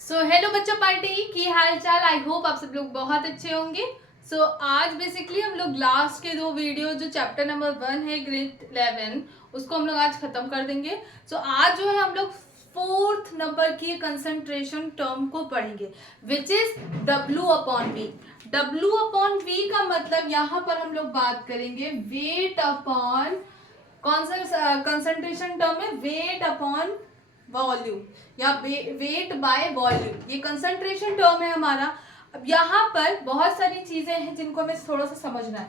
Hello बच्चों party की हाल चाल। आई होप आप सब लोग बहुत अच्छे होंगे। आज बेसिकली हम लोग लास्ट के दो वीडियो जो चैप्टर नंबर 1 है ग्रेड 11 उसको हम लोग आज खत्म कर देंगे। आज जो है हम लोग 4th नंबर की कंसंट्रेशन टर्म को पढ़ेंगे विच इज W/V। W/V का मतलब यहाँ पर हम लोग बात करेंगे वेट अपॉन कंसंट्रेशन टर्म में वेट अपॉन वॉल्यूम या वेट बाय वॉल्यूम, ये कंसंट्रेशन टर्म है हमारा। अब यहाँ पर बहुत सारी चीजें हैं जिनको हमें थोड़ा सा समझना है।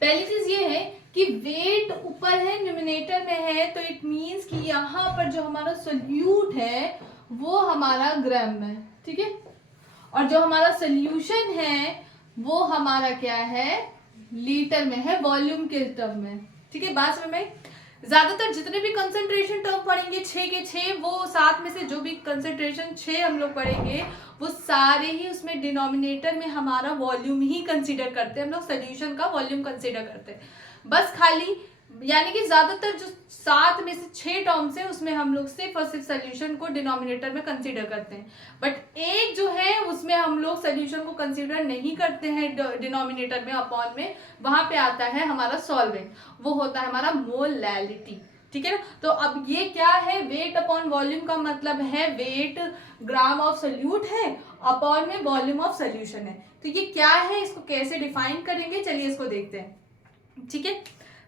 पहली चीज ये है कि वेट ऊपर है न्यूमिनेटर में है, तो इट मींस कि यहाँ पर जो हमारा सोल्यूट है वो हमारा ग्राम में, ठीक है, और जो हमारा सोल्यूशन है वो हमारा क्या है, लीटर में है, वॉल्यूम के टर्म में, ठीक है। बात समझ में? ज्यादातर जितने भी कंसंट्रेशन टर्म पढ़ेंगे 6 के 6, वो 7 में से जो भी कंसंट्रेशन 6 हम लोग पढ़ेंगे वो सारे ही उसमें डिनोमिनेटर में हमारा वॉल्यूम ही कंसीडर करते हैं, हम लोग सोल्यूशन का वॉल्यूम कंसीडर करते हैं। बस खाली यानी कि ज्यादातर जो 7 में से 6 टर्म्स है उसमें हम लोग सिर्फ और सिर्फ सोल्यूशन को डिनोमिनेटर में कंसीडर करते हैं, बट एक जो है उसमें हम लोग सोल्यूशन को कंसीडर नहीं करते हैं डिनोमिनेटर में, अपॉन में, वहां पे आता है हमारा सॉल्वेंट, वो होता है हमारा मोलैलिटी, ठीक है ना। तो अब ये क्या है, वेट अपॉन वॉल्यूम का मतलब है वेट ग्राम ऑफ सोल्यूट है अपॉन में वॉल्यूम ऑफ सोल्यूशन है। तो ये क्या है, इसको कैसे डिफाइन करेंगे, चलिए इसको देखते हैं, ठीक है।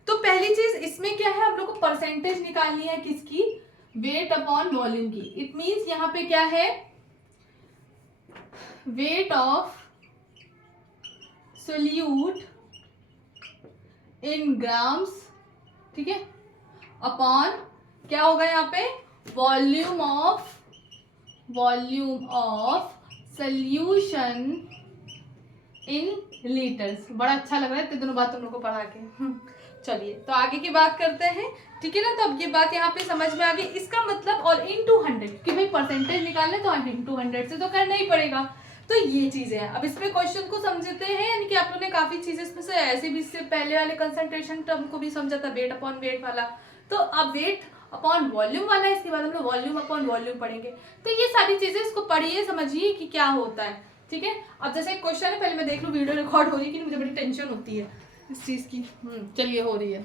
तो पहली चीज इसमें क्या है, हम लोग को परसेंटेज निकालनी है किसकी, वेट अपॉन वॉल्यूम की। इट मींस यहाँ पे क्या है, weight of solute in grams, ठीक है, अपॉन क्या होगा यहाँ पे, volume of solution in litres. बड़ा अच्छा लग रहा है इतने दिनों बाद तुम लोग को पढ़ा के। चलिए तो आगे की बात करते हैं, ठीक है ना। तो अब ये बात यहाँ पे समझ में आ गई, इसका मतलब और इनटू 100, कि भाई परसेंटेज निकालने तो इनटू 100 से तो करना ही पड़ेगा। तो ये चीजें हैं। अब इसमें क्वेश्चन को समझते हैं, यानी कि आप लोगों ने काफी चीजें इसमें से ऐसे भी, इससे पहले वाले कंसंट्रेशन टर्म को भी समझा था, वेट अपॉन वेट वाला। तो अब वेट अपॉन वॉल्यूम वाला है, इसके बाद हम लोग वॉल्यूम अपॉन वॉल्यूम पढ़ेंगे। तो ये सारी चीजें इसको पढ़िए, समझिए कि क्या होता है, ठीक है। अब जैसे एक क्वेश्चन है, पहले मैं देख लूं वीडियो रिकॉर्ड हो रही है कि मुझे बड़ी टेंशन होती है इस चीज की। चलिए हो रही है।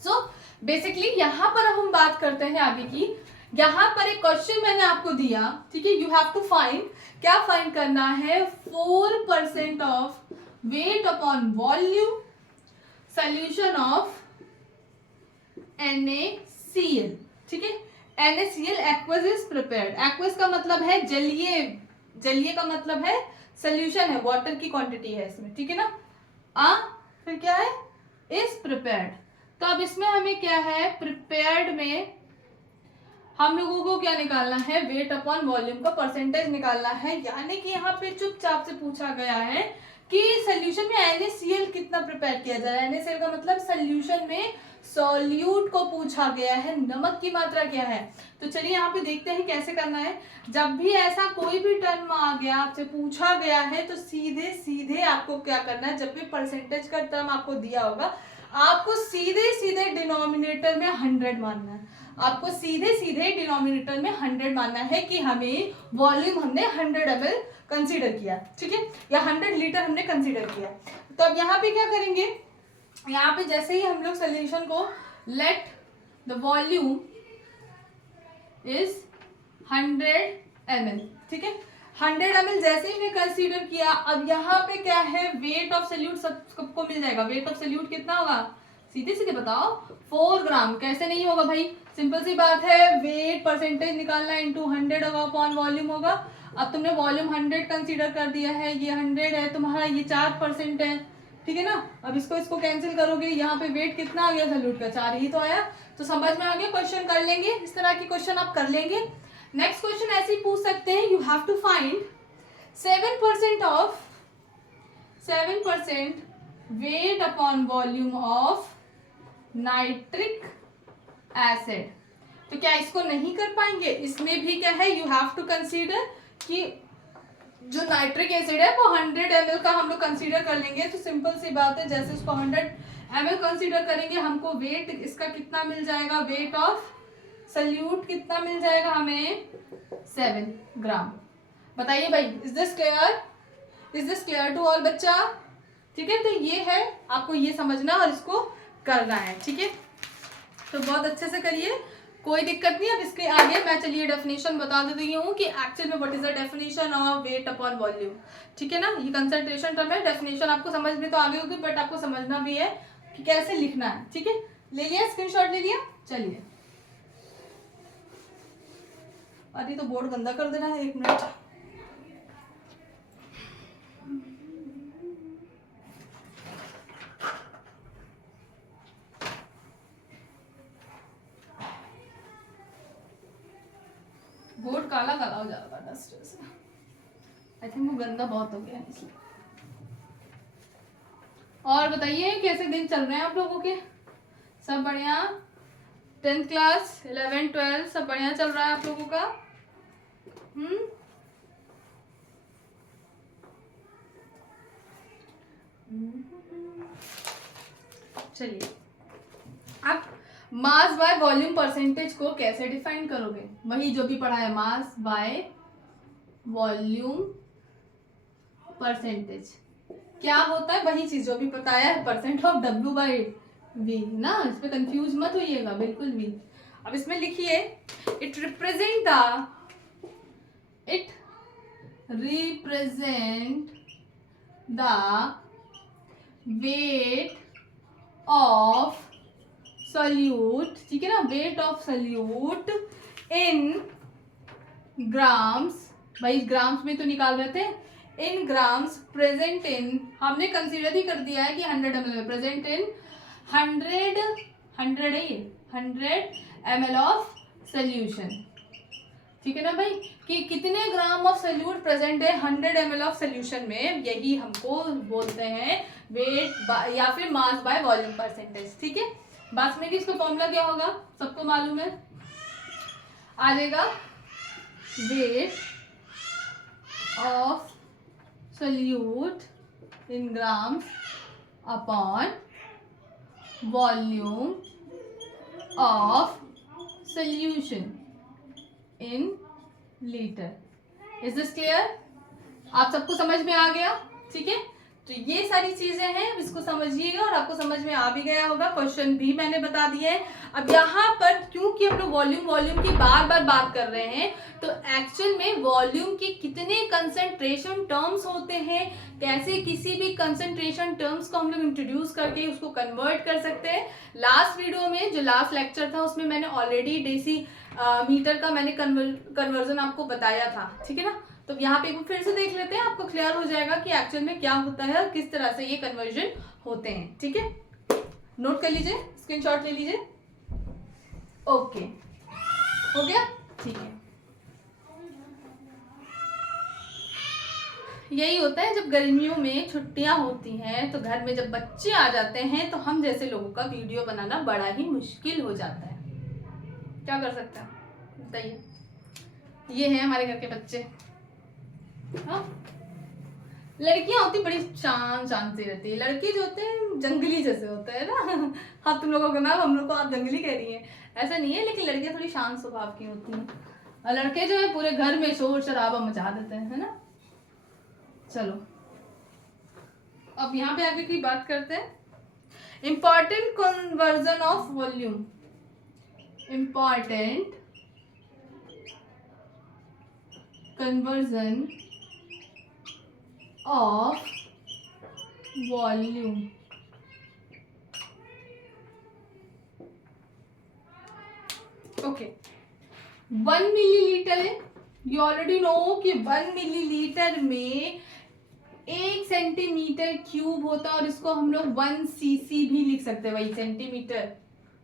सो बेसिकली यहाँ पर हम बात करते हैं आगे की। यहाँ पर एक क्वेश्चन मैंने आपको दिया, ठीक है, यू हैव टू फाइंड, क्या फाइंड करना है, 4% of weight upon volume solution of NaCl, ठीक है। NaCl aqueous is prepared, aqueous का मतलब है जलीय, जलीय का मतलब है सोल्यूशन है, वाटर की क्वांटिटी है इसमें, ठीक है ना। फिर क्या है, इज प्रिपेयर्ड। तो अब इसमें हमें क्या है, प्रिपेयर्ड में हम लोगों को क्या निकालना है, वेट अपॉन वॉल्यूम का परसेंटेज निकालना है। यानी कि यहाँ पे चुपचाप से पूछा गया है कि सोल्यूशन में NaCl कितना प्रिपेयर किया जा रहा है। NaCl का मतलब सोल्यूशन में सॉल्यूट को पूछा गया है, नमक की मात्रा क्या है। तो चलिए यहाँ पे देखते हैं कैसे करना है। जब भी ऐसा कोई भी टर्म आ गया, आपसे पूछा गया है, तो सीधे सीधे आपको क्या करना है, जब भी परसेंटेज का टर्म आपको दिया होगा, आपको सीधे सीधे डिनोमिनेटर में 100 मानना है। आपको सीधे सीधे डिनोमिनेटर में 100 मानना है कि हमें वॉल्यूम हमने 100 ml कंसीडर किया, ठीक है, या 100 लीटर हमने कंसीडर किया। तो अब यहाँ पे क्या करेंगे, यहाँ पे जैसे ही हम लोग सोल्यूशन को let the volume is 100 ml, ठीक है, 100 ml जैसे ही कंसीडर किया। अब यहाँ पे क्या है, वेट ऑफ सोल्यूट सबको मिल जाएगा। वेट ऑफ सोल्यूट कितना होगा, सीधे सीधे बताओ, 4 ग्राम। कैसे नहीं होगा भाई, सिंपल सी बात है, वेट परसेंटेज निकालना इनटू 100 होगा अपॉन वॉल्यूम होगा। अब तुमने वॉल्यूम 100 कंसीडर कर दिया है, ये 100 है तुम्हारा, ये 4% है, ठीक है ना। अब इसको कैंसिल करोगे, यहाँ पे वेट कितना आ गया सोल्यूट का, 4 ही तो आया। तो समझ में आ गया, क्वेश्चन कर लेंगे, इस तरह के क्वेश्चन आप कर लेंगे। नेक्स्ट क्वेश्चन ऐसे ही पूछ सकते हैं, you have to find 7% weight upon volume of nitric acid. तो क्या इसको नहीं कर पाएंगे, इसमें भी क्या है, यू हैव टू कंसीडर कि जो नाइट्रिक एसिड है वो 100 ml का हम लोग कंसीडर कर लेंगे। तो सिंपल सी बात है, जैसे उसको 100 ml कंसीडर करेंगे, हमको वेट इसका कितना मिल जाएगा, वेट ऑफ सोल्यूट कितना मिल जाएगा हमें, 7 ग्राम, बताइए भाई, is this clear? Is this clear to all बच्चा? ठीक है, तो ये है, आपको ये समझना और इसको करना है, ठीक है। तो बहुत अच्छे से करिए, कोई दिक्कत नहीं। अब इसके आगे मैं चलिए डेफिनेशन बता देती हूँ कि एक्चुअल में what is the definition of weight upon volume, ठीक है ना। ये कंसंट्रेशन टर्म है, डेफिनेशन आपको समझ में तो आ गई होगी, बट आपको समझना भी है कि कैसे लिखना है, ठीक है। ले लिया स्क्रीनशॉट, ले लिया, चलिए। अरे तो बोर्ड गंदा कर देना है, 1 मिनट। बोर्ड काला काला हो जाएगा डस्ट से, आई थिंक वो गंदा बहुत हो गया इसलिए। और बताइए कैसे दिन चल रहे हैं आप लोगों के? सब बढ़िया? 10th क्लास 11 12 सब बढ़िया चल रहा है आप लोगों का? चलिए, अब मास बाय वॉल्यूम परसेंटेज को कैसे डिफाइन करोगे? वही जो भी पढ़ा है, मास बाय वॉल्यूम परसेंटेज क्या होता है, वही चीज जो भी बताया है, percent of W by V ना, इस पे कंफ्यूज मत होइएगा बिल्कुल भी। अब इसमें लिखिए, it represent the weight of solute, ठीक है ना, weight of solute in grams. भाई ग्राम्स में तो निकाल रहे थे, इन ग्राम्स प्रेजेंट इन, हमने कंसीडर ही कर दिया है कि 100 ml present in 100 ml of solution, ठीक है ना भाई, कि कितने ग्राम ऑफ सोल्यूट प्रेजेंट है 100 ml ऑफ सोल्यूशन में, यही हमको बोलते हैं वेट या फिर मास बाय वॉल्यूम परसेंटेज, ठीक है। बात में कि इसका फॉर्मूला क्या होगा, सबको मालूम है, आ जाएगा weight of solute in grams upon volume of solution in litre. Is this clear? आप सबको समझ में आ गया, ठीक है। तो ये सारी चीजें हैं, इसको समझिएगा और आपको समझ में आ भी गया होगा, क्वेश्चन भी मैंने बता दिए हैं। अब यहाँ पर क्योंकि हम लोग वॉल्यूम की बार बार बात कर रहे हैं, तो एक्चुअल में वॉल्यूम के कितने कंसंट्रेशन टर्म्स होते हैं, कैसे किसी भी कंसंट्रेशन टर्म्स को हम लोग इंट्रोड्यूस करके उसको कन्वर्ट कर सकते हैं। लास्ट वीडियो में जो लास्ट लेक्चर था उसमें मैंने ऑलरेडी डेसी मीटर का मैंने कन्वर्जन आपको बताया था, ठीक है ना। तो यहाँ पे एक बार फिर से देख लेते हैं, आपको क्लियर हो जाएगा कि एक्चुअल में क्या होता है और किस तरह से ये कन्वर्जन होते हैं, ठीक है। नोट कर लीजिए, स्क्रीनशॉट ले लीजिए। ओके, हो गया, ठीक है। यही होता है जब गर्मियों में छुट्टियां होती हैं, तो घर में जब बच्चे आ जाते हैं तो हम जैसे लोगों का वीडियो बनाना बड़ा ही मुश्किल हो जाता है। क्या कर सकते हैं बताइए। ये है हमारे घर के बच्चे। हाँ, लड़कियां होती बड़ी शांत से रहती है, लड़के जो होते हैं जंगली जैसे होते हैं ना। हाँ, तुम लोगों को मैम हम लोग को आप जंगली कह रही हैं, ऐसा नहीं है, लेकिन लड़कियां थोड़ी शांत स्वभाव की होती हैं और लड़के जो है पूरे घर में शोर शराबा मचा देते हैं, है ना। चलो अब यहाँ पे आगे की बात करते हैं, important conversion of volume, important conversion of volume. Okay, 1 millilitre है, यू ऑलरेडी नो कि 1 मिलीलीटर में 1 सेंटीमीटर क्यूब होता है, और इसको हम लोग 1 cc भी लिख सकते हैं, वही सेंटीमीटर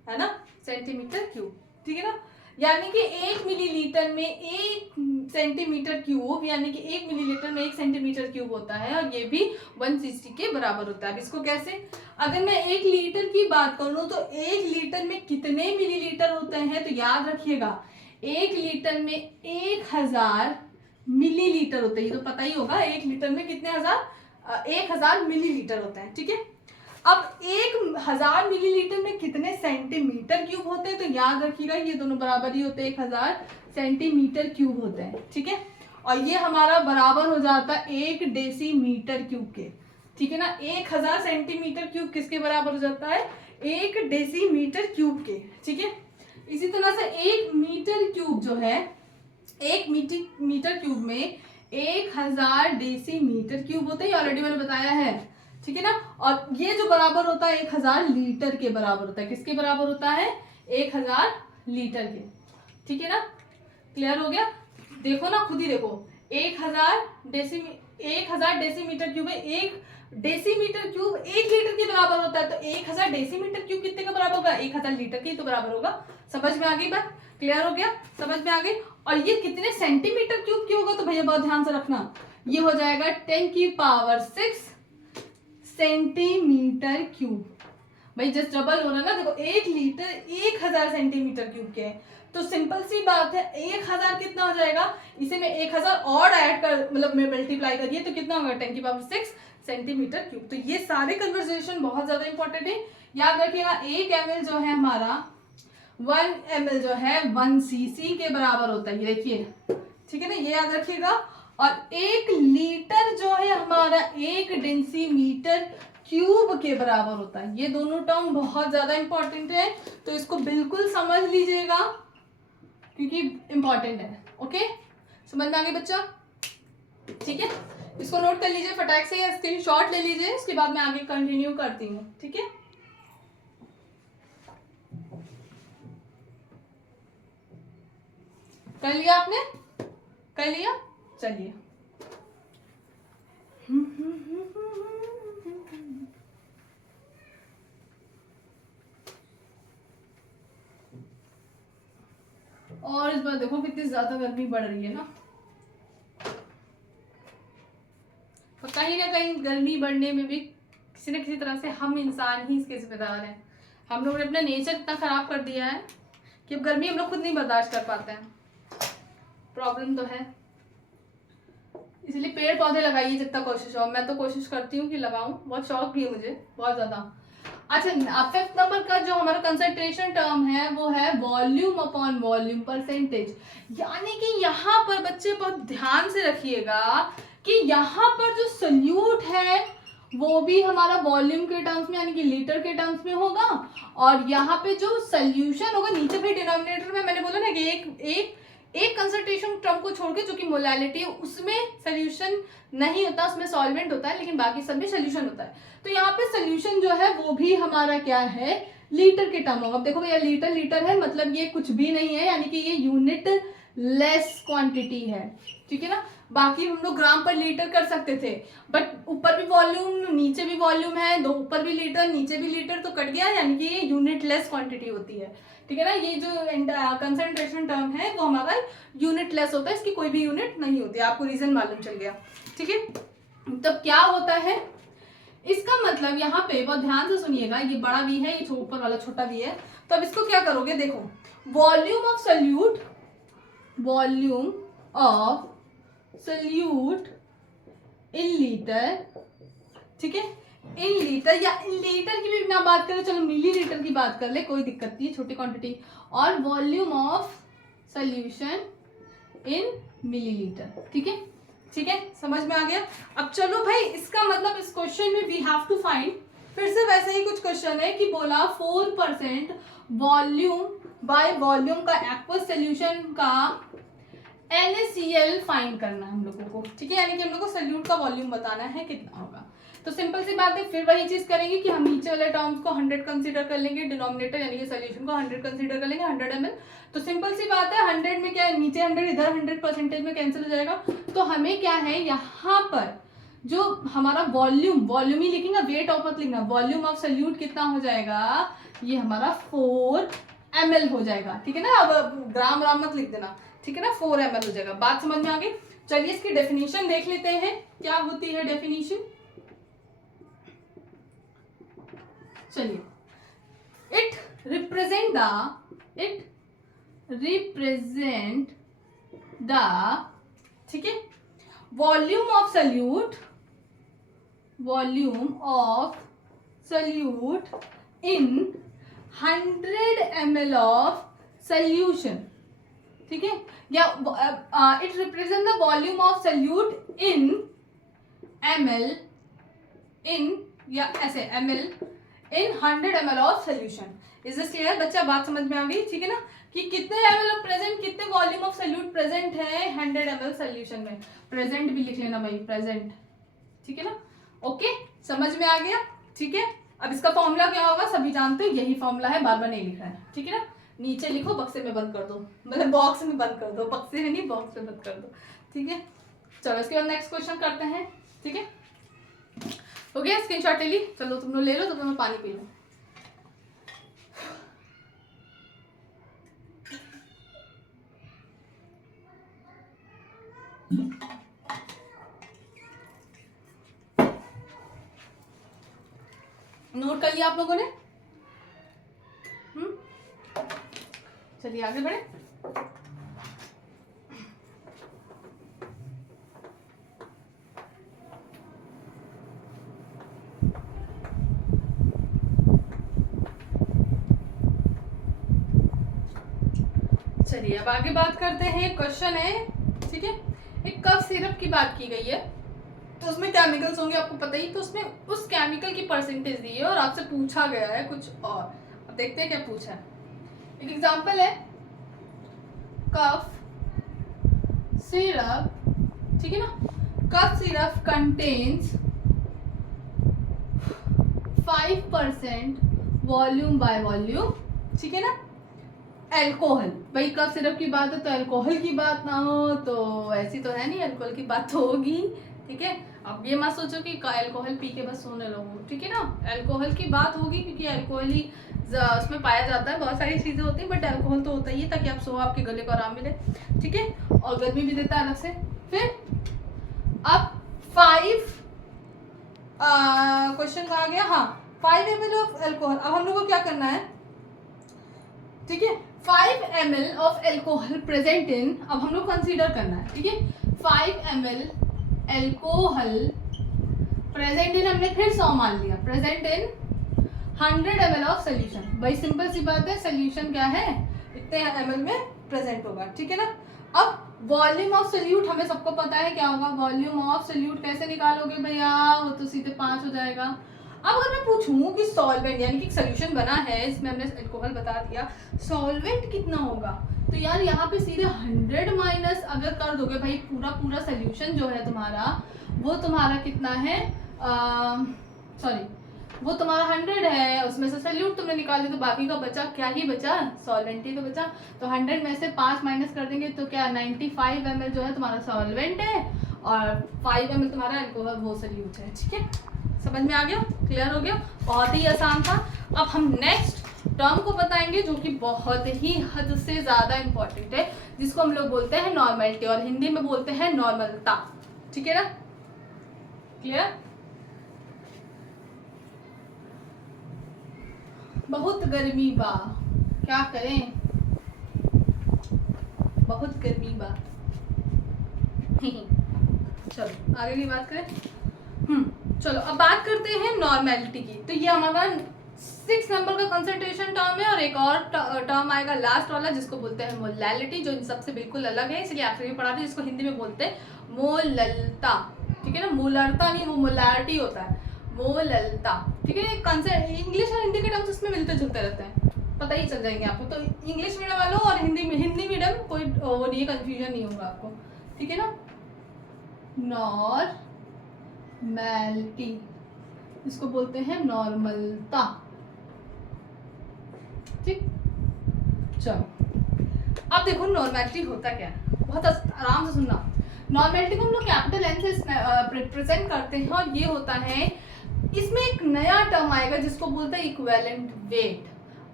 है ना, सेंटीमीटर क्यूब, ठीक है ना। यानी कि 1 मिलीलीटर में 1 सेंटीमीटर क्यूब, यानी कि 1 मिलीलीटर में 1 सेंटीमीटर क्यूब होता है, और ये भी 1 cc के बराबर होता है। अब इसको कैसे, अगर मैं 1 लीटर की बात करूं तो 1 लीटर में कितने मिलीलीटर होते हैं, तो याद रखिएगा 1 लीटर में 1000 मिलीलीटर होते हैं, ये तो पता ही होगा, 1 लीटर में कितने 1000 मिलीलीटर होते हैं, ठीक है। अब 1000 मिलीलीटर में कितने सेंटीमीटर क्यूब होते हैं, तो याद रखिएगा ये दोनों बराबर ही होते हैं, 1000 सेंटीमीटर क्यूब होते हैं, ठीक है। और ये हमारा बराबर हो जाता है 1 डेसीमीटर क्यूब के, ठीक है ना। 1000 सेंटीमीटर क्यूब किसके बराबर हो जाता है, 1 डेसीमीटर क्यूब के, ठीक है। इसी तरह से 1 मीटर क्यूब जो है, 1 मीटर क्यूब में 1000 डेसीमीटर क्यूब होते हैं, ऑलरेडी मैंने बताया है, ठीक है ना। और ये जो बराबर होता है 1000 लीटर के बराबर होता है, किसके बराबर होता है, 1000 लीटर के, ठीक है ना। क्लियर हो गया, देखो ना, खुद ही देखो, 1000 डेसीमीटर क्यूब है, 1 डेसीमीटर क्यूब 1 लीटर के बराबर होता है, तो 1000 डेसीमीटर क्यूब कितने का बराबर होगा, 1000 लीटर के तो बराबर होगा। समझ में आ गई बात, क्लियर हो गया, समझ में आ गई। और ये कितने सेंटीमीटर क्यूब की होगा, तो भैया बहुत ध्यान से रखना, ये हो जाएगा 10⁶ सेंटीमीटर क्यूब। भाई जस्ट डबल हो रहा है ना, देखो 1 लीटर 1000 सेंटीमीटर क्यूब के है, तो सिंपल सी बात है 1000 कितना हो जाएगा, इसे मैं 1000 और ऐड कर, मतलब मैं मल्टीप्लाई करिए तो कितना होगा, 10⁶ सेंटीमीटर क्यूब। तो ये सारे कन्वर्सेशन बहुत ज्यादा इंपॉर्टेंट है, याद रखिएगा। 1 ml जो है हमारा, 1 ml जो है 1 cc के बराबर होता है, ये देखिए, ठीक है ना, ये याद रखिएगा। और 1 लीटर जो है हमारा 1 डेसीमीटर क्यूब के बराबर होता है। ये दोनों टर्म बहुत ज्यादा इंपॉर्टेंट है, तो इसको बिल्कुल समझ लीजिएगा क्योंकि इंपॉर्टेंट है। ओके, समझ में आ गई बच्चा, ठीक है। इसको नोट कर लीजिए फटाक से, या स्क्रीनशॉट ले लीजिए, उसके बाद मैं आगे कंटिन्यू करती हूँ, ठीक है। कर लिया आपने, कर लिया, चलिए। और इस बार देखो कितनी ज्यादा गर्मी बढ़ रही है ना, कहीं ना कहीं गर्मी बढ़ने में भी किसी न किसी तरह से हम इंसान ही इसके जिम्मेदार हैं। हम लोगों ने अपना नेचर इतना खराब कर दिया है कि अब गर्मी हम लोग खुद नहीं बर्दाश्त कर पाते हैं। प्रॉब्लम तो है, इसलिए पेड़ पौधे लगाइए जितना कोशिश हो। मैं तो कोशिश करती हूँ कि लगाऊं, बहुत शौक भी है मुझे, बहुत ज्यादा। अच्छा, 5th नंबर का जो हमारा कंसंट्रेशन टर्म है वो है वॉल्यूम अपॉन वॉल्यूम परसेंटेज। यानी कि यहाँ पर बच्चे बहुत ध्यान से रखिएगा कि यहाँ पर जो सोल्यूट है वो भी हमारा वॉल्यूम के टर्म्स में यानी कि लीटर के टर्म्स में होगा, और यहाँ पे जो सोल्यूशन होगा नीचे भी डिनोमिनेटर में, मैंने बोला ना कि एक कंसंट्रेशन टर्म को छोड़ के जो कि मोलैलिटी है उसमें सोल्यूशन नहीं होता, उसमें सॉल्वेंट होता है, लेकिन बाकी सब में सोल्यूशन होता है। तो यहाँ पे सोल्यूशन जो है वो भी हमारा क्या है, लीटर के टर्म होगा। अब देखो भैया लीटर लीटर है, मतलब ये कुछ भी नहीं है, यानी कि ये यूनिट लेस क्वांटिटी है, ठीक है ना। बाकी हम लोग ग्राम पर लीटर कर सकते थे, बट ऊपर भी वॉल्यूम नीचे भी वॉल्यूम है, दो ऊपर भी लीटर नीचे भी लीटर, तो कट गया, यानी कि ये यूनिट लेस क्वांटिटी होती है, ठीक है ना। ये जो कंसंट्रेशन टर्म है वो हमारा यूनिट लेस होता है, इसकी कोई भी यूनिट नहीं होती, आपको रीजन मालूम चल गया, ठीक है। तब क्या होता है, इसका मतलब यहाँ पे बहुत ध्यान से सुनिएगा, ये बड़ा भी है, ये ऊपर वाला छोटा भी है। तो अब इसको क्या करोगे, देखो volume of solute, volume of solute in litre, ठीक है, इन लीटर, या इन लीटर की भी ना बात करें, चलो मिली लीटर की बात कर ले, कोई दिक्कत नहीं, छोटी क्वांटिटी, और volume of solution in millilitre, ठीक है, ठीक है, समझ में आ गया। अब चलो भाई, इसका मतलब इस क्वेश्चन में वी हैव टू फाइंड, फिर से वैसे ही कुछ क्वेश्चन है कि बोला 4% वॉल्यूम बाय वॉल्यूम का एक्वस सोल्यूशन का NaCl फाइंड करना है हम लोगों को, ठीक है, यानी कि हम लोग को सोल्यूट का वॉल्यूम बताना है कितना होगा। तो सिंपल सी बात है, फिर वही चीज करेंगे कि हम नीचे वाले टर्म्स को 100 कंसीडर कर लेंगे, डिनोमिनेटर यानी कि सोल्यूशन को 100 कंसीडर कर लेंगे, 100 ml। तो सिंपल सी बात है, 100 में क्या है, नीचे 100 इधर 100 परसेंटेज में कैंसिल हो जाएगा। तो हमें क्या है, यहाँ पर जो हमारा वॉल्यूम ही लिखेंगे, वेट ऑफ मत लिखना, वॉल्यूम ऑफ सोल्यूट कितना हो जाएगा, ये हमारा 4 ml हो जाएगा, ठीक है ना। अब ग्राम मत लिख देना, ठीक है ना, 4 ml हो जाएगा। बात समझ में आ गई। चलिए इसकी डेफिनेशन देख लेते हैं, क्या होती है डेफिनेशन। चलिए, इट रिप्रेजेंट द, ठीक है, volume of solute in 100 ml of solution, ठीक है, या it represent the volume of solute in ml इन, या ऐसे ml in 100 ml of solution. Is this clear बच्चा? बात समझ में आ गई, ठीक है ना, कि कितने ml ऑफ प्रेजेंट, कितने वॉल्यूम ऑफ सल्यूट प्रेजेंट है 100 ml सोल्यूशन में। प्रेजेंट भी लिख लेना भाई, प्रेजेंट, ठीक है ना। ओके, समझ में आ गया, ठीक है। अब इसका फॉर्मूला क्या होगा, सभी जानते हो, यही फॉर्मूला है, बार बार नहीं लिखना है, ठीक है ना। नीचे लिखो, बक्से में बंद कर दो, मतलब बॉक्स में बंद कर दो, बक्से में नहीं, बॉक्स में बंद कर दो, ठीक है। चलो इसके बाद नेक्स्ट क्वेश्चन करते हैं, ठीक है। हो गया, स्क्रीनशॉट ले ली, चलो तुम लोग ले लो, तो मैं पानी पी लूं। नोट कर लिया आप लोगों ने? चलिए आगे बढ़े। चलिए अब आगे बात करते हैं, क्वेश्चन है, ठीक है। एक कफ सिरप की बात की गई है, तो उसमें केमिकल्स होंगे, आपको पता ही, तो उसमें उस केमिकल की परसेंटेज दी है और आपसे पूछा गया है कुछ और। अब देखते हैं क्या पूछा है। एक एग्जांपल है, कफ सिरप, ठीक है ना, cough syrup contains 5% volume by volume, ठीक है ना, एल्कोहल। भाई कफ सिरप की बात है तो एल्कोहल की बात ना हो तो ऐसी तो है नहीं, एल्कोहल की बात तो होगी, ठीक है। अब ये मत सोचो कि एल्कोहल पी के बस सोने लगो, ठीक है ना, एल्कोहल की बात होगी, क्योंकि एल्कोहल ही उसमें पाया जाता है, बहुत सारी चीज़ें होती हैं, बट एल्कोहल तो होता ही है ताकि आप सो, आपके गले को आराम मिले, ठीक है, और गर्मी भी देता है अलग से। फिर अब 5 क्वेश्चन कहा गया, हाँ 5 ml ऑफ एल्कोहल। अब हम लोग को क्या करना है, ठीक है, 5 ml of alcohol present in, अब हम लोग कंसीडर करना है, ठीक है, 5 ml एल्कोहल प्रेजेंट इन, हमने फिर 100 मान लिया, present in 100 ml of solution. भाई सिंपल सी बात है, सोल्यूशन क्या है, इतने ml में प्रेजेंट होगा, ठीक है ना। अब वॉल्यूम ऑफ सोल्यूट हमें सबको पता है क्या होगा, वॉल्यूम ऑफ सोल्यूट कैसे निकालोगे भैया, वो तो सीधे 5 हो जाएगा। अब अगर मैं पूछूं कि सॉल्वेंट, यानी कि सोल्यूशन बना है, इसमें हमने एल्कोहल बता दिया, सॉल्वेंट कितना होगा, तो यार यहाँ पे सीधे 100 माइनस अगर कर दोगे भाई, पूरा पूरा सोल्यूशन जो है तुम्हारा, वो तुम्हारा कितना है, सॉरी वो तुम्हारा 100 है, उसमें से सोल्यूट तुमने निकाली तो बाकी का बचा, क्या ही बचा, सॉल्वेंट ही तो बचा। तो 100 में से 5 माइनस कर देंगे तो क्या 95 ml जो है तुम्हारा सॉल्वेंट है और 5 ml तुम्हारा एल्कोहल वो सोल्यूट है, ठीक है। समझ में आ गया, क्लियर हो गया, बहुत ही आसान था। अब हम नेक्स्ट टर्म को बताएंगे जो कि बहुत ही हद से ज़्यादा इम्पोर्टेंट है, जिसको हम लोग बोलते हैं नॉर्मेलिटी, और हिंदी में बोलते हैं नॉर्मलता, ठीक है ना, क्लियर। बहुत गर्मी बा, क्या करें, बहुत गर्मी बा। चलो आगे की बात करें। चलो अब बात करते हैं नॉर्मेलिटी की। तो ये हमारा 6 नंबर का कंसंट्रेशन टर्म है, और एक और टर्म आएगा लास्ट वाला जिसको बोलते हैं मोलैलिटी, जो इन सबसे बिल्कुल अलग है, इसलिए आखिरी में पढ़ाते हैं, जिसको हिंदी में बोलते हैं मोललता, ठीक है ना, मोलरता नहीं, वो मोलैरिटी होता है, मोललता, ठीक है। कंसेप्ट इंग्लिश और हिंदी के टर्म्स इसमें मिलते जुलते रहते हैं, पता ही चल जाएंगे आपको। तो इंग्लिश मीडियम वालों और हिंदी मीडियम कोई वो नहीं, कंफ्यूजन नहीं होगा आपको, ठीक है ना। नॉर्मेलिटी, इसको बोलते हैं नॉर्मलता, ठीक। चलो अब देखो नॉर्मेलिटी होता क्या है, बहुत आराम से सुनना। नॉर्मेलिटी को हम लोग कैपिटल एन से रिप्रेजेंट करते हैं, और ये होता है, इसमें एक नया टर्म आएगा जिसको बोलते हैं इक्विवेलेंट वेट।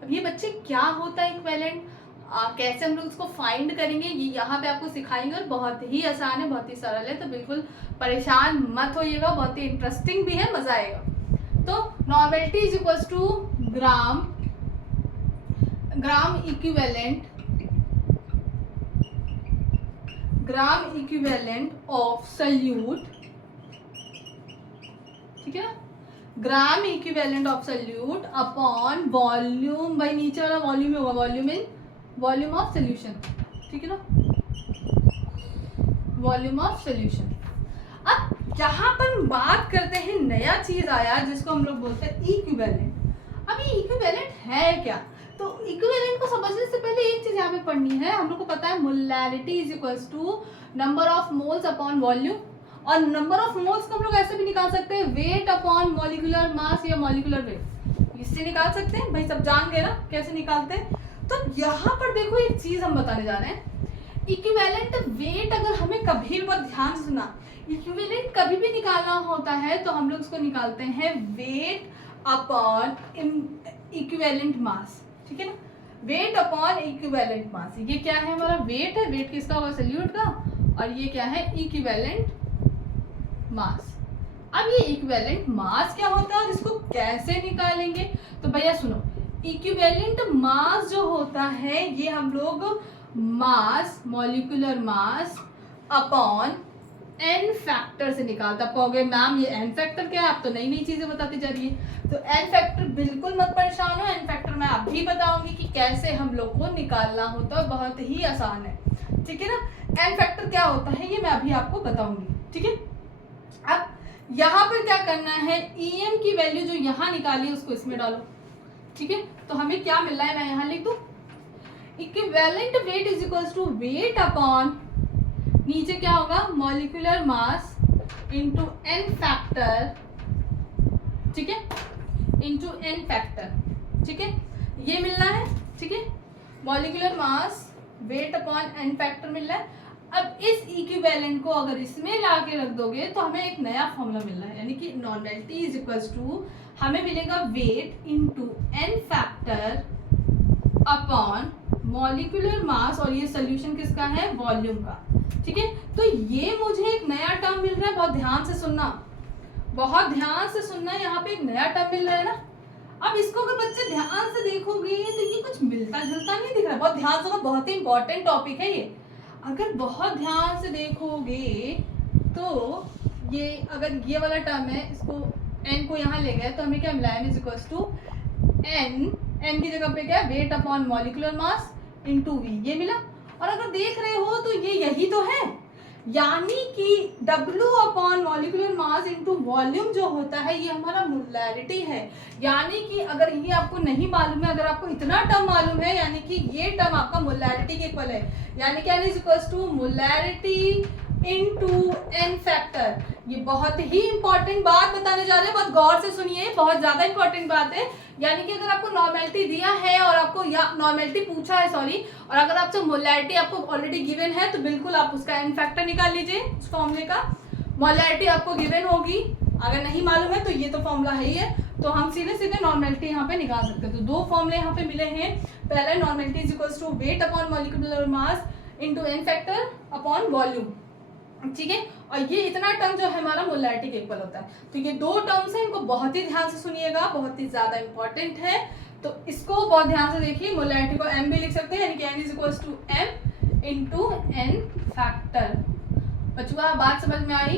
अब ये बच्चे क्या होता है इक्विवेलेंट, कैसे हम लोग इसको फाइंड करेंगे, ये यहाँ पे आपको सिखाएंगे, और बहुत ही आसान है, बहुत ही सरल है, तो बिल्कुल परेशान मत होइएगा, बहुत ही इंटरेस्टिंग भी है, मजा आएगा। तो normality is equals to gram equivalent of solute, ठीक है ना, gram equivalent of solute upon volume, भाई नीचे वाला वॉल्यूम होगा, वॉल्यूम ऑफ सोल्यूशन, ठीक है ना, वॉल्यूम ऑफ सोल्यूशन। अब यहाँ पर बात करते हैं, नया चीज आया जिसको हम लोग बोलते हैं इक्विवेलेंट। अब ये इक्विवेलेंट है क्या? तो इक्विवेलेंट को समझने से पहले एक चीज यहाँ पे पढ़नी है। हम लोग को पता है molarity is equals to number of moles upon volume, और नंबर ऑफ मोल्स को हम लोग ऐसे भी निकाल सकते हैं, वेट अपॉन मॉलिक्यूलर मास या मॉलिक्यूलर वेट, इससे निकाल सकते हैं। भाई सब जान गए ना कैसे निकालते हैं। तो यहाँ पर देखो एक चीज हम बताने जा रहे हैं, इक्विवेलेंट वेट अगर हमें कभी भी, बहुत ध्यान से सुना, इक्विवेलेंट कभी भी निकालना होता है तो हम लोग उसको निकालते हैं वेट अपॉन इक्विवेलेंट मास, ठीक है ना, वेट अपॉन इक्विवेलेंट मास। ये क्या है हमारा वेट है, वेट किसका होगा, सॉल्यूट का, और ये क्या है इक्विवेलेंट मास। अब ये इक्विवेलेंट मास क्या होता है और इसको कैसे निकालेंगे? तो भैया सुनो, इक्विवेलेंट मास जो होता है ये हम लोग mass, molecular mass upon n factor से निकालते। आप कहोगे मैम ये एन फैक्टर क्या है, आप तो नई नई चीजें बताती जा रही है। तो एन फैक्टर बिल्कुल मत परेशान हो, एन फैक्टर मैं अभी बताऊंगी कि कैसे हम लोग को निकालना होता है, बहुत ही आसान है, ठीक है ना। एन फैक्टर क्या होता है ये मैं अभी आपको बताऊंगी, ठीक है। अब यहाँ पर क्या करना है, EM की वैल्यू जो यहाँ निकाली उसको इसमें डालो, ठीक है। तो हमें क्या मिल रहा है, मैं यहाँ लिख दूं, equivalent weight is equals to weight upon, नीचे क्या होगा, molecular mass into n factor, ठीक है, इंटू एन फैक्टर, ठीक है, ये मिलना है, ठीक है। Molecular mass weight upon n factor मिल रहा है। अब इस इक्विवेलेंट को अगर इसमें ला के रख दोगे तो हमें एक नया फॉर्मूला मिल रहा है, यानी कि नॉर्मेलिटी इज इक्वल्स टू, हमें मिलेगा weight into n factor upon molecular mass, और ये सोल्यूशन किसका है, वॉल्यूम का, ठीक है। तो ये मुझे एक नया टर्म मिल रहा है, बहुत ध्यान से सुनना, बहुत ध्यान से सुनना, यहाँ पे एक नया टर्म मिल रहा है ना। अब इसको अगर बच्चे ध्यान से देखोगे तो ये कुछ मिलता जुलता नहीं दिख रहा, बहुत ध्यान से, बहुत ही इंपॉर्टेंट टॉपिक है ये। अगर बहुत ध्यान से देखोगे तो ये, अगर ये वाला टर्म है, इसको n को यहाँ ले गए तो हमें क्या मिला है, n is equals to n की जगह पे क्या है, weight upon molecular mass into v, ये मिला। और अगर देख रहे हो तो ये यही तो है, यानी कि W upon molecular mass into volume जो होता है ये हमारा मोलैरिटी है। यानी कि अगर ये आपको नहीं मालूम है, अगर आपको इतना टर्म मालूम है, यानी कि ये टर्म आपका मोलैरिटी के इक्वल है, यानी कि n is equals to molarity into n factor. ये बहुत ही इंपॉर्टेंट बात बताने जा रहे हैं, बहुत गौर से सुनिए, बहुत ज्यादा इंपॉर्टेंट बात है। यानी कि अगर आपको नॉर्मेलिटी दिया है और आपको या नॉर्मेलिटी पूछा है, सॉरी, और अगर आपसे मोलैरिटी आपको ऑलरेडी गिवन है तो बिल्कुल आप उसका एन फैक्टर निकाल लीजिए उस फॉर्मूले का। मोलैरिटी आपको गिवन होगी, अगर नहीं मालूम है तो ये तो फॉर्मूला है ही है, तो हम सीधे सीधे नॉर्मेलिटी यहाँ पे निकाल सकते हैं। तो दो फॉर्मूले यहाँ पे मिले हैं, पहला normality is equals to weight upon molecular mass into n factor upon volume, ठीक है। और ये इतना टर्म जो है हमारा मोलैरिटी के इक्वल होता है। तो ये दो टर्म्स हैं, इनको बहुत ही ध्यान से सुनिएगा, बहुत ही ज्यादा इंपॉर्टेंट है, तो इसको बहुत ध्यान से देखिए। मोलैरिटी को m भी लिख सकते हैं, यानी कि n is equals to m into n factor. बचुआ बात समझ में आई,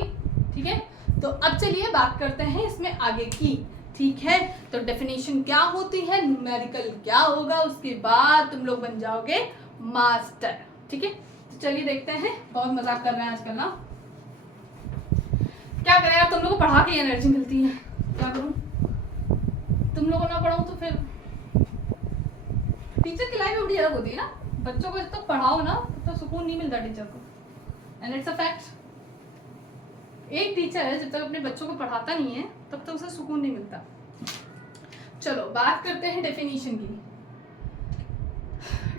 ठीक है। तो अब चलिए बात करते हैं इसमें आगे की, ठीक है। तो डेफिनेशन क्या होती है, न्यूमेरिकल क्या होगा, उसके बाद तुम लोग बन जाओगे मास्टर, ठीक है। चलिए देखते हैं, बहुत मजाक कर रहे हैं आजकल ना, क्या करें यार, तुम लोगों को पढ़ा के एनर्जी मिलती है, क्या करूं, तुम लोगों ना पढ़ाऊं तो फिर टीचर की लाइफ बड़ी अलग होती है ना, बच्चों को जब तक पढ़ाओ ना तो सुकून नहीं मिलता टीचर को, एंड इट्स अ फैक्ट। एक टीचर जब तक अपने बच्चों को पढ़ाता नहीं है तब तक उसे सुकून नहीं मिलता। चलो बात करते हैं डेफिनेशन की।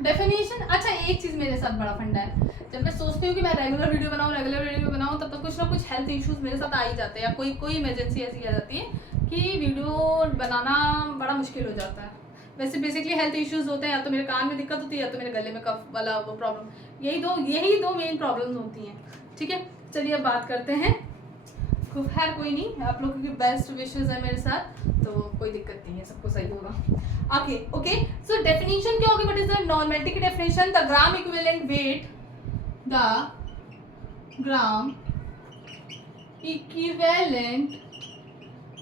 डेफिनेशन, अच्छा एक चीज मेरे साथ बड़ा फंडा है, जब मैं सोचती हूँ कि मैं रेगुलर वीडियो बनाऊँ तब तक कुछ ना कुछ हेल्थ इश्यूज मेरे साथ आ ही जाते हैं, या कोई इमरजेंसी ऐसी आ जाती है कि वीडियो बनाना बड़ा मुश्किल हो जाता है। वैसे बेसिकली हेल्थ इश्यूज होते हैं, या तो मेरे कान में दिक्कत होती है या तो मेरे गले में कफ वाला वो प्रॉब्लम, यही दो मेन प्रॉब्लम्स होती हैं, ठीक है। चलिए अब बात करते हैं, खैर कोई नहीं, आप लोगों की बेस्ट विशेस है मेरे साथ, तो कोई दिक्कत नहीं है, सबको सही होगा। ओके सो डेफिनेशन क्या होगी, व्हाट इज द नॉर्मेलिटी की definition, the gram equivalent weight, the gram equivalent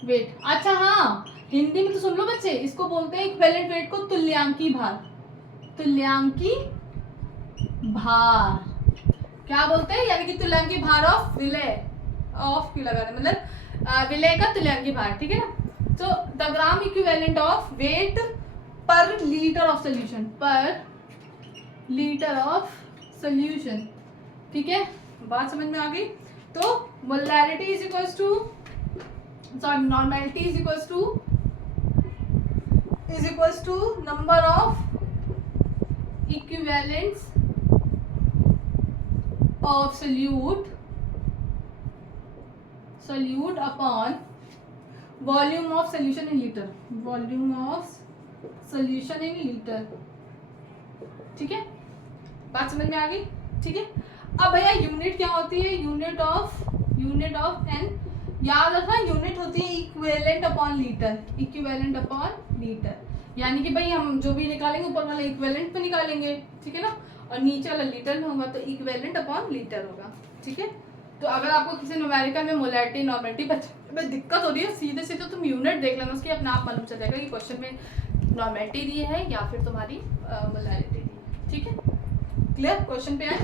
weight. अच्छा हाँ, हिंदी में तो सुन लो बच्चे, इसको बोलते हैं इक्विवेलेंट वेट को तुल्यांकी भार, तुल्यांकी भार, क्या बोलते हैं, यानी कि तुल्यांकी भार ऑफ विलय, ऑफ क्यों लगा रहे, मतलब विलय का तुल्यांकी भार, ठीक है ना। तो the gram equivalent of weight per litre of solution, per litre of solution, ठीक है, बात समझ में आ गई। तो molarity is equals to, sorry normality is equals to number of equivalents of solute upon volume of solution in liter, volume of solution in liter, ठीक है, बात समझ में आ गई, ठीक है। अब भैया यूनिट क्या होती है, यूनिट ऑफ एन, याद रखना यूनिट होती है equivalent upon litre, equivalent upon litre, यानी कि भाई हम जो भी निकालेंगे ऊपर वाला इक्विवेलेंट पे निकालेंगे, ठीक है ना, और नीचे वाला लीटर में होगा तो इक्विवेलेंट अपॉन लीटर होगा, ठीक है। तो अगर आपको किसी न्यूमेरिकल में मोलैरिटी नॉर्मेलिटी में दिक्कत हो रही है, सीधे सीधे तुम यूनिट देख लेना उसकी, अपने आप मालूम चल जाएगा कि क्वेश्चन में नॉर्मेलिटी दी है या फिर तुम्हारी मोलैरिटी दी है, ठीक है। क्लियर, क्वेश्चन पे आए,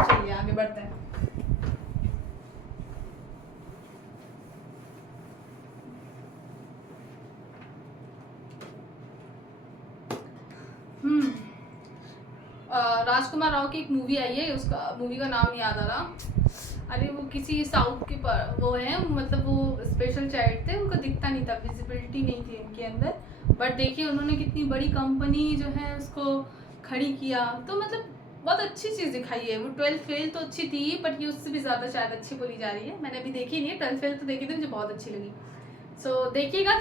चलिए आगे बढ़ते हैं। राजकुमार राव की एक मूवी आई है, उसका मूवी का नाम नहीं याद आ रहा, अरे वो किसी साउथ के वो है, मतलब वो स्पेशल चाइल्ड थे, उनको दिखता नहीं था, विजिबिलिटी नहीं थी उनके अंदर, बट देखिए उन्होंने कितनी बड़ी कंपनी जो है उसको खड़ी किया, तो मतलब बहुत अच्छी चीज़ दिखाई है। वो 12th फेल तो अच्छी थी, बट ये उससे भी ज़्यादा शायद अच्छी बोली जा रही है, मैंने अभी देखी नहीं है, 12th फेल तो देखी थी, मुझे बहुत अच्छी लगी। सो देखिएगा,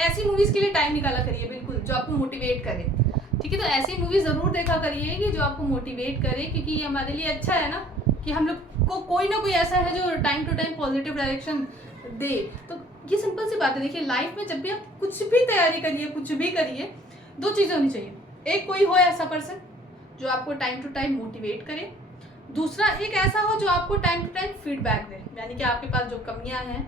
ऐसी मूवीज़ के लिए टाइम निकाला करिए बिल्कुल, जो आपको मोटिवेट करे, ठीक है। तो ऐसी मूवी ज़रूर देखा करिए कि जो आपको मोटिवेट करे, क्योंकि ये हमारे लिए अच्छा है ना कि हम लोग को कोई ना कोई ऐसा है जो time to time positive direction दे। तो ये सिंपल सी बात है, देखिए लाइफ में जब भी आप कुछ भी तैयारी करिए, कुछ भी करिए, दो चीज़ें होनी चाहिए, एक कोई हो ऐसा पर्सन जो आपको टाइम टू टाइम मोटिवेट करे, दूसरा एक ऐसा हो जो आपको टाइम टू टाइम फीडबैक दे, यानी कि आपके पास जो कमियाँ हैं,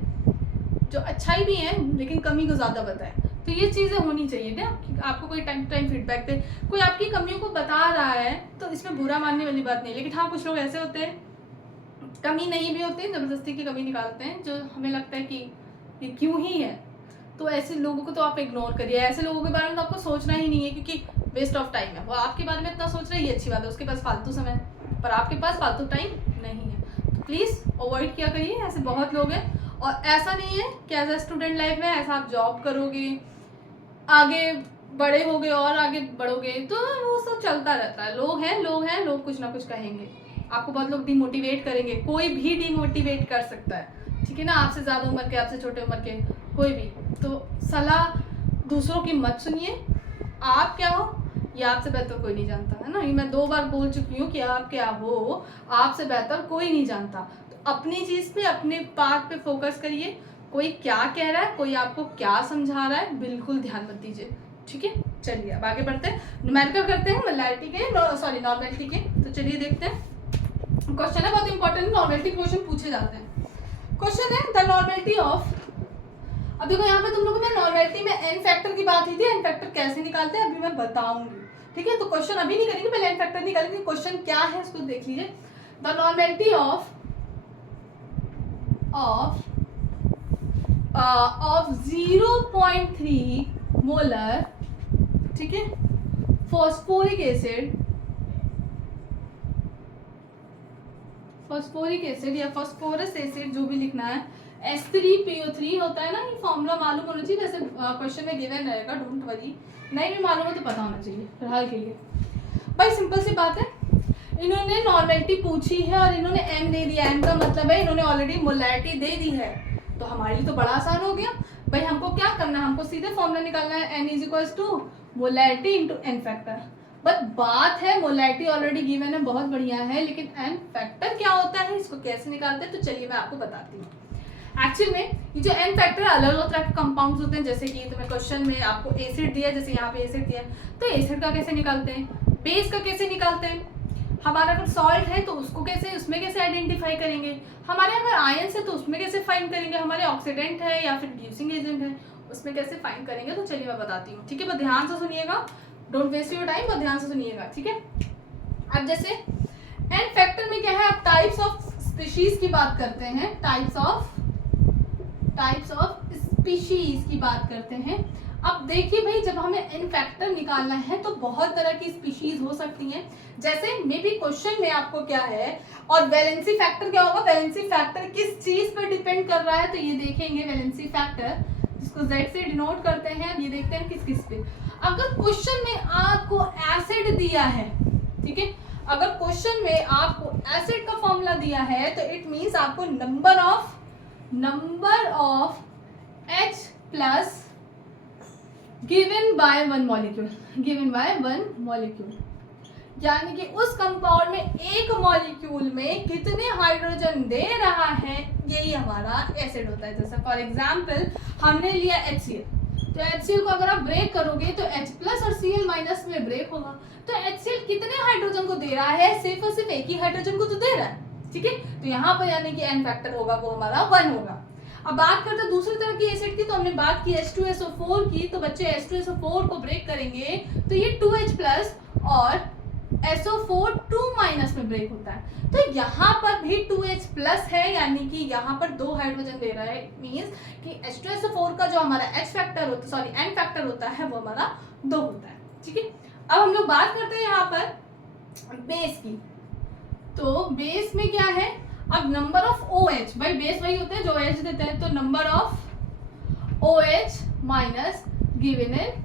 जो अच्छाई भी हैं लेकिन कमी को ज़्यादा बताए, तो ये चीज़ें होनी चाहिए ना कि आपको कोई टाइम टू टाइम फीडबैक दे, कोई आपकी कमियों को बता रहा है तो इसमें बुरा मानने वाली बात नहीं, लेकिन हाँ कुछ लोग ऐसे होते हैं, कमी नहीं भी होते हैं, ज़बरदस्ती की कमी निकालते हैं, जो हमें लगता है कि ये क्यों ही है, तो ऐसे लोगों को तो आप इग्नोर करिए, ऐसे लोगों के बारे में तो आपको सोचना ही नहीं है, क्योंकि वेस्ट ऑफ टाइम है, वो आपके बारे में इतना सोच रही है, अच्छी बात है, उसके पास फालतू समय, पर आपके पास फालतू टाइम नहीं है, तो प्लीज़ अवॉइड किया करिए, ऐसे बहुत लोग हैं। और ऐसा नहीं है कि एज अ स्टूडेंट लाइफ में ऐसा आप जॉब करोगे, आगे बड़े होगे और आगे बढ़ोगे तो वो सब चलता रहता है, लोग हैं लोग कुछ ना कुछ कहेंगे, आपको बहुत लोग डिमोटिवेट करेंगे, कोई भी डिमोटिवेट कर सकता है, ठीक है ना, आपसे ज़्यादा उम्र के, आपसे छोटे उम्र के, कोई भी, तो सलाह दूसरों की मत सुनिए, आप क्या हो ये आपसे बेहतर कोई नहीं जानता, है ना, ये मैं 2 बार बोल चुकी हूँ कि आप क्या हो आपसे बेहतर कोई नहीं जानता, तो अपनी चीज़ पे, अपने पाथ पे फोकस करिए, कोई क्या कह रहा है, कोई आपको क्या समझा रहा है, बिल्कुल ध्यान मत दीजिए, ठीक है। चलिए अब आगे बढ़ते हैं, न्यूमेरिकल करते हैं मोलैरिटी के, सॉरी नॉर्मेलिटी के, तो चलिए देखते हैं, क्वेश्चन है बहुत इंपॉर्टेंट, नॉर्मेलिटी क्वेश्चन पूछे जाते हैं। क्वेश्चन है द नॉर्मेलिटी ऑफ, अब देखो यहाँ पे तुम लोगों ने नॉर्मेलिटी में एन फैक्टर की बात हुई थी, एन फैक्टर कैसे निकालते हैं अभी मैं बताऊंगी, ठीक है। तो क्वेश्चन अभी नहीं करेंगे, पहले एन फैक्टर निकालेंगे, क्वेश्चन क्या है उसको देख लीजिए। द नॉर्मेलिटी ऑफ 0.3 मोलर, ठीक है, फॉस्फोरिक एसिड या फॉस्फोरस एसिड जो भी लिखना है, H3PO3 होता है ना, ये फॉर्मूला मालूम होना चाहिए, वैसे क्वेश्चन में गिवन रहेगा, डोंट वरी, नहीं भी मालूम है तो पता होना चाहिए फिलहाल के लिए, भाई सिंपल सी बात है, इन्होंने नॉर्मेलिटी पूछी है और इन्होंने एम दे दिया, एम का मतलब है इन्होंने ऑलरेडी मोलैरिटी दे दी है, तो हमारे लिए तो बड़ा आसान हो गया भाई, हमको क्या करना है, हमको सीधे फॉर्मूला निकालना है, n is to molarity into n factor, but बात है मोलैरिटी ऑलरेडी गिवन है, बहुत बढ़िया है, लेकिन एन फैक्टर क्या होता है, इसको कैसे निकालते हैं, तो चलिए मैं आपको बताती हूँ। एक्चुअल में ये जो एन फैक्टर अलग अलग तरह के कंपाउंड्स होते हैं, जैसे कि तुम्हें क्वेश्चन में आपको एसिड दिया, जैसे यहाँ पे एसिड दिया, तो एसिड का कैसे निकालते हैं, बेस का कैसे निकालते हैं, हमारा अगर सॉल्ट है तो उसको कैसे, उसमें कैसे आइडेंटिफाई करेंगे, हमारे अगर आयंस है तो उसमें कैसे फाइंड करेंगे, हमारे ऑक्सीडेंट है या फिर रिड्यूसिंग एजेंट है उसमें कैसे फाइंड करेंगे, तो चलिए मैं बताती हूँ, ठीक है, बस ध्यान से सुनिएगा, डोंट वेस्ट योर टाइम, बस ध्यान से सुनिएगा, ठीक है। अब जैसे एन फैक्टर में क्या है, अब टाइप्स ऑफ स्पीशीज की बात करते हैं, टाइप्स ऑफ स्पीशीज की बात करते हैं। अब देखिए भाई, जब हमें एन फैक्टर निकालना है तो बहुत तरह की स्पीशीज हो सकती हैं। जैसे मे बी क्वेश्चन में आपको क्या है, और वैलेंसी फैक्टर क्या होगा, वैलेंसी फैक्टर किस चीज पर डिपेंड कर रहा है, तो ये देखेंगे वैलेंसी फैक्टर जिसको Z से डिनोट करते हैं। ये देखते हैं किस किस पे। अगर क्वेश्चन में आपको एसिड दिया है, ठीक है, अगर क्वेश्चन में आपको एसिड का फॉर्मूला दिया है तो इट मींस आपको number of H plus given by one molecule, यानी कि उस कंपाउंड में एक मॉलिक्यूल में कितने हाइड्रोजन दे रहा है, यही हमारा एसिड होता है। जैसे फॉर एग्जांपल हमने लिया HCl, तो HCl को अगर आप ब्रेक करोगे तो H प्लस और Cl माइनस में ब्रेक होगा, तो HCl कितने हाइड्रोजन को दे रहा है, सिर्फ और सिर्फ एक ही हाइड्रोजन को तो दे रहा है, ठीक है। तो यहाँ पर यानी कि एन फैक्टर होगा वो हमारा 1 होगा। अब बात करते हैं दूसरी तरह की एसिड की, तो हमने बात की H2SO4 की, तो बच्चे H2SO4 को ब्रेक करेंगे तो ये 2H प्लस और SO4 2 माइनस में ब्रेक होता है, तो यहाँ पर भी 2H प्लस है, यानी कि यहाँ पर 2 हाइड्रोजन दे रहा है। मींस कि H2SO4 का जो हमारा H फैक्टर होता है, N फैक्टर होता है, वो हमारा 2 होता है, ठीक है। अब हम लोग बात करते हैं यहाँ पर बेस की, तो बेस में क्या है, अब नंबर ऑफ OH, भाई बेस वही होते हैं जो OH देते हैं, तो number of OH minus given in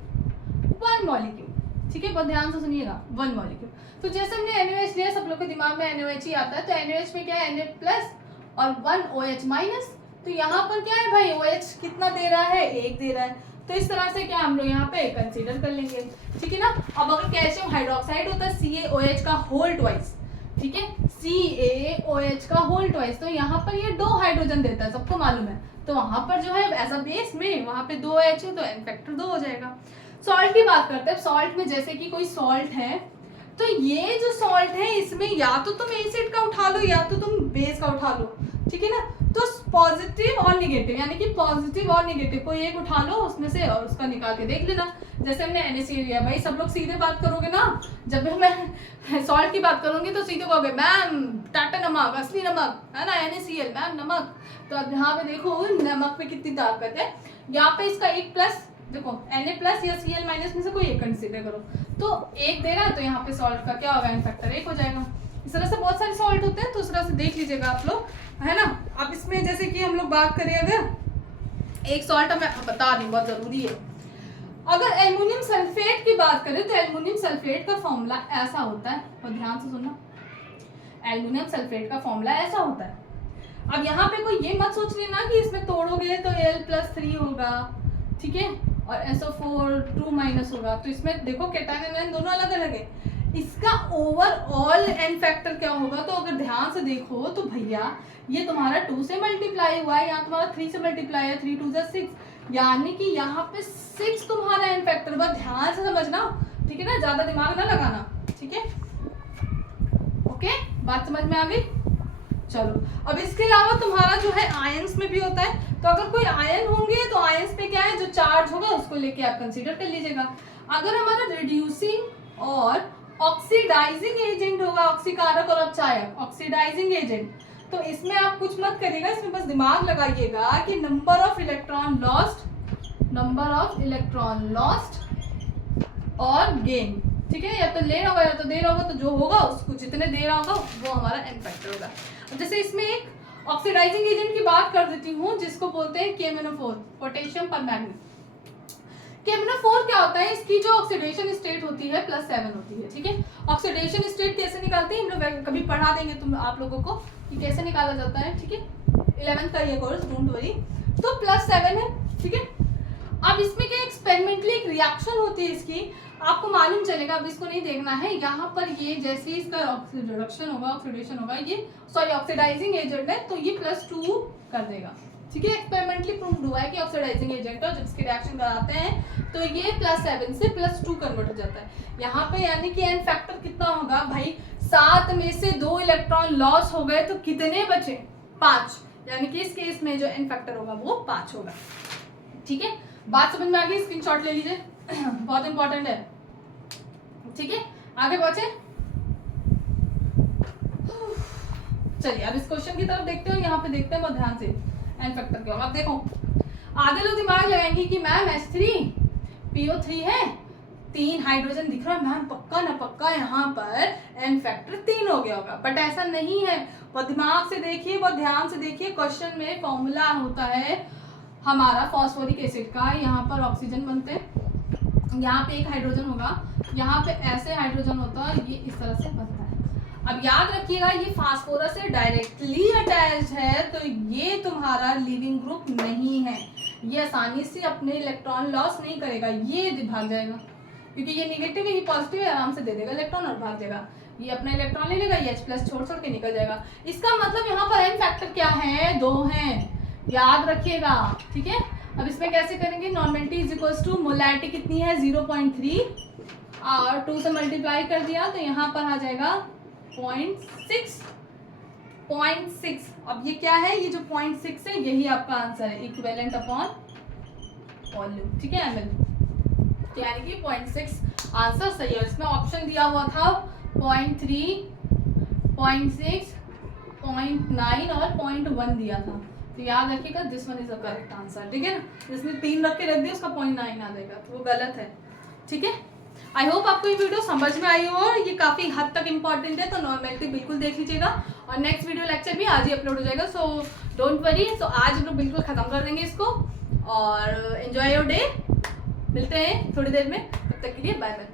1 molecule, ठीक है, बहुत ध्यान से सुनिएगा, 1 मॉलिक्यूल। तो जैसे हमने NaOH लिया, सब लोग के दिमाग में NaOH ही आता है, तो NaOH में क्या है, Na प्लस और 1 OH माइनस, तो यहाँ पर क्या है भाई, OH कितना दे रहा है, 1 दे रहा है, तो इस तरह से क्या हम लोग यहाँ पे कंसीडर कर लेंगे, ठीक है ना। अब अगर कैल्शियम हाइड्रोक्साइड होता है CaOH का होल ट्वाइस, ठीक है, CaOH का होल ट्वाइस, तो यहाँ पर ये 2 हाइड्रोजन देता है, सबको मालूम है, तो वहां पर जो है एज अ बेस में वहां पे 2H है, तो एन फैक्टर 2 हो जाएगा। सॉल्ट की बात करते हैं, सॉल्ट में जैसे कि कोई सॉल्ट है, तो ये जो सॉल्ट है इसमें या तो तुम एसिड का उठा लो या तो तुम बेस का उठा लो, ठीक है ना। तो पॉजिटिव और निगेटिव, यानी कि पॉजिटिव और निगेटिव कोई एक उठा लो उसमें से और उसका निकाल के देख लेना। जैसे हमने NaCl लिया, भाई सब लोग सीधे बात करोगे ना, जब भी मैं सॉल्ट की बात करूंगी तो सीधे कहोगे मैम टाटा नमक, असली नमक है ना, NaCl मैम नमक। तो अब यहाँ पे देखो नमक पे कितनी ताकत है, यहाँ पे इसका 1 प्लस, देखो Na प्लस या Cl माइनस में से कोई एक कंसीडर करो, तो 1 दे रहा है, तो यहाँ पे सॉल्ट का क्या होगा, एन फैक्टर 1 हो जाएगा। इस तरह से बहुत सारे सॉल्ट होते हैं, तो उस तरह से देख लीजिएगा आप लोग, है ना। अब इसमें जैसे कि हम लोग बात करें, अगर एक सॉल्ट मैं बता रही हूँ बहुत जरूरी है, अगर एल्युमिनियम सल्फेट की बात करें तो एल्युमिनियम सल्फेट का फॉर्मूला ऐसा होता है, और ध्यान से सुनना, एल्युमिनियम सल्फेट का फॉर्मूला ऐसा होता है। अब यहाँ पे कोई ये मत सोच लेना कि इसमें तोड़ोगे तो Al+3 होगा, ठीक है, और SO4 2 माइनस होगा, तो इसमें देखो कैटायन एनायन दोनों अलग अलग है। इसका ओवरऑल एन फैक्टर क्या होगा, तो अगर ध्यान से देखो तो भैया ये तुम्हारा 2 से मल्टीप्लाई हुआ है, यहाँ तुम्हारा 3 से मल्टीप्लाई है, 3 2 6, यानी कि यहाँ पे 6 तुम्हारा एन फैक्टर होगा। ध्यान से समझना, ठीक है ना, ज्यादा दिमाग ना लगाना, ठीक है, ओके, बात समझ में आ गई। चलो, अब इसके अलावा तुम्हारा जो है आयंस में भी होता है, तो अगर कोई आयन होंगे तो आयंस पे क्या है, जो चार्ज होगा उसको लेके आप कंसीडर कर लीजिएगा। अगर हमारा रिड्यूसिंग और ऑक्सीडाइजिंग एजेंट होगा, ऑक्सीकारक और अपचायक, ऑक्सीडाइजिंग एजेंट, तो इसमें आप कुछ मत करिएगा, इसमें बस दिमाग लगाइएगा कि नंबर ऑफ इलेक्ट्रॉन लॉस्ट और गेन, ठीक है, या तो ले रहा होगा या तो दे रहा होगा, तो जो होगा उसको जितने दे रहा होगा वो हमारा एन फैक्टर होगा। जैसे इसमें एक ऑक्सीडाइजिंग एजेंट की बात कर देती हूँ जिसको बोलते हैं KMnO4, पोटेशियम परमैंगनीज। KMnO4 क्या होता है, इसकी जो ऑक्सीडेशन स्टेट होती है +7 होती है, ठीक है। ऑक्सीडेशन स्टेट कैसे निकालते हैं, हम लोग कभी पढ़ा देंगे तुम आप लोगों को कि कैसे निकाला जाता है, ठीक है, 11th का ये कोर्स, डोंट वरी। तो +7 है, ठीक है। अब इसमें क्या एक्सपेरिमेंटली एक रिएक्शन होती है इसकी, आपको मालूम चलेगा, अब इसको नहीं देखना है। यहाँ पर ये जैसे इसका ऑक्सीडेशन होगा, ये सॉरी ऑक्सीडाइजिंग एजेंट है, तो ये +2 कर देगा, ठीक है। एक्सपेरिमेंटली प्रूव्ड हुआ है कि ऑक्सीडाइजिंग एजेंट है, जब इसकी रिएक्शन कराते हैं तो ये +7 से +2 कन्वर्ट हो जाता है यहाँ पे, यानी कि एन फैक्टर कितना होगा भाई, 7 में से 2 इलेक्ट्रॉन लॉस हो गए, तो कितने बचे, 5, यानी कि इस केस में जो एन फैक्टर होगा वो 5 होगा, ठीक है। बात समझ में आ गई, स्क्रीनशॉट ले लीजिए बहुत इंपॉर्टेंट है, ठीक है। आगे बढ़े, चलिए अब इस क्वेश्चन की तरफ देखते हो, यहाँ पे देखते हैं बहुत ध्यान से एन फैक्टर क्या होगा। अब देखो आधे लोग दिमाग लगाएंगे कि मैम H3PO3 है, 3 हाइड्रोजन दिख रहा है मैम, पक्का ना पक्का यहाँ पर एन फैक्टर 3 हो गया होगा, बट ऐसा नहीं है। बहुत दिमाग से देखिए, बहुत ध्यान से देखिए, क्वेश्चन में फॉर्मूला होता है हमारा फॉस्फोरिक एसिड का, यहाँ पर ऑक्सीजन बनते हैं, यहाँ पे एक हाइड्रोजन होगा, यहाँ पे ऐसे हाइड्रोजन होता है, ये इस तरह से बनता है। अब याद रखिएगा ये फास्फोरस से डायरेक्टली अटैच्ड है, तो ये तुम्हारा लिविंग ग्रुप नहीं है, ये आसानी से अपने इलेक्ट्रॉन लॉस नहीं करेगा, ये भाग जाएगा, क्योंकि ये नेगेटिव है, ये पॉजिटिव है, आराम से दे देगा इलेक्ट्रॉन और भाग जाएगा। ये अपना इलेक्ट्रॉन ले लेगा, ये H+ छोड़ छोड़ के निकल जाएगा। इसका मतलब यहाँ पर एन फैक्टर क्या है, 2 है, याद रखिएगा, ठीक है। अब इसमें कैसे करेंगे, normality is equals to molarity कितनी है 0.3 और 2 से मल्टीप्लाई कर दिया तो यहाँ पर आ जाएगा 0.6। अब ये क्या है, ये जो 0.6 है यही आपका आंसर है, इक्विवेलेंट अपॉन वॉल्यूम, ठीक है ml, तो यानी कि 0.6 आंसर सही है। इसमें ऑप्शन दिया हुआ था 0.3, 0.6, 0.9 और 0.1 दिया था, तो याद रखिएगा this one is the correct answer, ठीक है ना। जिसने 3 रख के रख दिया उसका 0.9 आ जाएगा, तो वो गलत है, ठीक है। आई होप आपको ये वीडियो समझ में आई हो और ये काफ़ी हद तक इम्पॉर्टेंट है, तो नॉर्मेलिटी बिल्कुल देख लीजिएगा और नेक्स्ट वीडियो लेक्चर भी आज ही अपलोड हो जाएगा, सो डोंट वरी। सो आज हम लोग बिल्कुल ख़त्म कर देंगे इसको और एंजॉय योर डे, मिलते हैं थोड़ी देर में, तब तक के लिए बाय बाय।